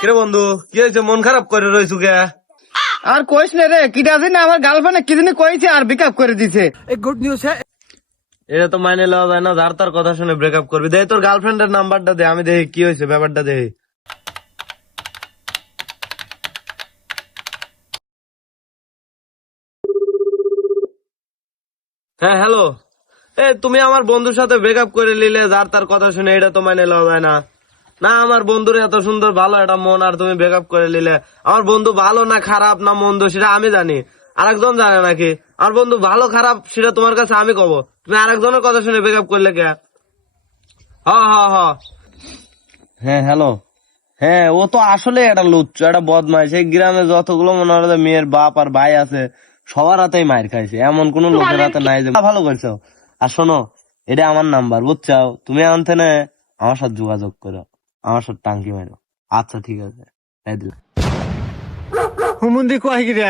কিরে বন্ধু কি হয়েছে? মন খারাপ করে রয়েছু কে? আর কইস না রে কিটা আছে না আমার গার্লফ্রেন্ড কি দিনে কইছে আর পিকআপ করে দিছে। এটা তো মাইনে লওয়া যায় না যার তার কথা শুনে ব্রেকআপ করবি। দে তোর গার্লফ্রেন্ডের নাম্বারটা দে আমি দেখি কি হয়েছে ব্যাপারটা দেখি। হ্যাঁ হ্যালো এ তুমি আমার বন্ধুর সাথে ব্রেকআপ করে নিলে যার তার কথা শুনে এটা তো মাইনে লওয়া যায় না। না আমার বন্ধুর এত সুন্দর ভালো একটা মন আর তুমি ব্রেকআপ করে নিলে। আমার বন্ধু ভালো না খারাপ না মন্দ সেটা আমি জানি। আরেকজন জানে নাকি? আমার বন্ধু ভালো খারাপ সেটা তোমার কাছে আমি কব। তুমি আরেকজনের কথা শুনে ব্রেকআপ করলে কে? হ হ হ। হ্যাঁ হ্যালো হ্যাঁ ও তো আসলে একটা লুচ্চু একটা বদমাইশ। এই গ্রামে যতগুলো মনে হয় মেয়ের বাপ আর ভাই আছে সবার হাতেই মায়ের খাইছে। এমন কোন লোকের হাতে নাই যে ভালো করছ। আর শোনো এটা আমার নাম্বার বুঝছ তুমি এখন থেকে আমার সাথে যোগাযোগ করো। আমার সব টাঙ্কি মেরো। আচ্ছা ঠিক আছে। তাই দিলাম। হুমুন্দি কয় কি রে